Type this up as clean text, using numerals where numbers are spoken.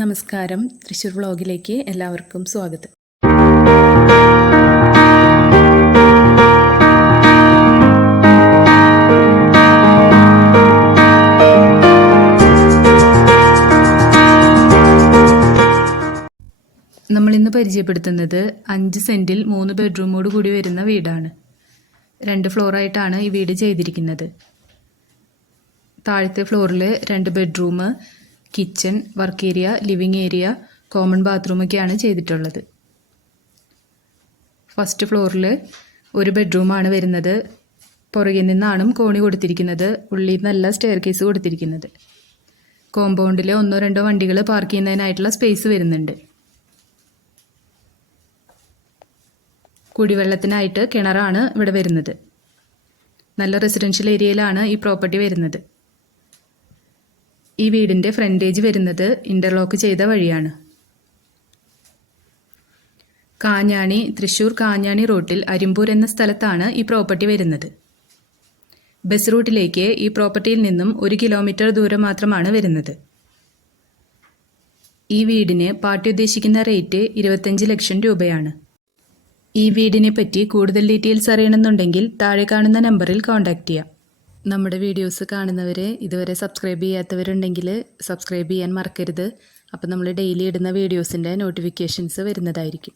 നമസ്കാരം, തൃശ്ശൂർ വ്ളോഗിലേക്ക് എല്ലാവർക്കും സ്വാഗതം. നമ്മളിന്ന് പരിചയപ്പെടുത്തുന്നത് 5 സെൻറ്റിൽ 3 ബെഡ്റൂമോട് കൂടി വരുന്ന വീടാണ്. 2 ഫ്ലോറായിട്ടാണ് ഈ വീട് ചെയ്തിരിക്കുന്നത്. താഴത്തെ ഫ്ലോറിൽ 2 bedroom, kitchen, work area, living area, common ബാത്റൂമൊക്കെയാണ് ചെയ്തിട്ടുള്ളത്. ഫസ്റ്റ് ഫ്ലോറിൽ 1 ബെഡ്റൂമാണ് വരുന്നത്. പുറകിൽ നിന്നാണ് കോണി കൊടുത്തിരിക്കുന്നത്. ഉള്ളിൽ നിന്നല്ല സ്റ്റെയർ കേസ് കൊടുത്തിരിക്കുന്നത്. കോമ്പൗണ്ടിൽ 1-2 വണ്ടികൾ പാർക്ക് ചെയ്യുന്നതിനായിട്ടുള്ള സ്പേസ് വരുന്നുണ്ട്. കുടിവെള്ളത്തിനായിട്ട് കിണറാണ് ഇവിടെ വരുന്നത്. നല്ല റെസിഡൻഷ്യൽ ഏരിയയിലാണ് ഈ പ്രോപ്പർട്ടി വരുന്നത്. ഈ വീടിൻ്റെ ഫ്രണ്ടേജ് വരുന്നത് ഇൻ്റർലോക്ക് ചെയ്ത വഴിയാണ്. കാഞ്ഞാണി, തൃശ്ശൂർ കാഞ്ഞാണി റൂട്ടിൽ അരിമ്പൂർ എന്ന സ്ഥലത്താണ് ഈ പ്രോപ്പർട്ടി വരുന്നത്. ബസ് റൂട്ടിലേക്ക് ഈ പ്രോപ്പർട്ടിയിൽ നിന്നും 1 കിലോമീറ്റർ ദൂരം മാത്രമാണ് വരുന്നത്. ഈ വീടിന് പാർട്ടി ഉദ്ദേശിക്കുന്ന റേറ്റ് 25 ലക്ഷം രൂപയാണ്. ഈ വീടിനെ പറ്റി കൂടുതൽ ഡീറ്റെയിൽസ് അറിയണമെന്നുണ്ടെങ്കിൽ താഴെ കാണുന്ന നമ്പറിൽ കോൺടാക്റ്റ് ചെയ്യാം. നമ്മുടെ വീഡിയോസ് കാണുന്നവരെ ഇതുവരെ സബ്സ്ക്രൈബ് ചെയ്യാത്തവരുണ്ടെങ്കിൽ സബ്സ്ക്രൈബ് ചെയ്യാൻ മറക്കരുത്. അപ്പോൾ നമ്മൾ ഡെയിലി ഇടുന്ന വീഡിയോസിൻ്റെ നോട്ടിഫിക്കേഷൻസ് വരുന്നതായിരിക്കും.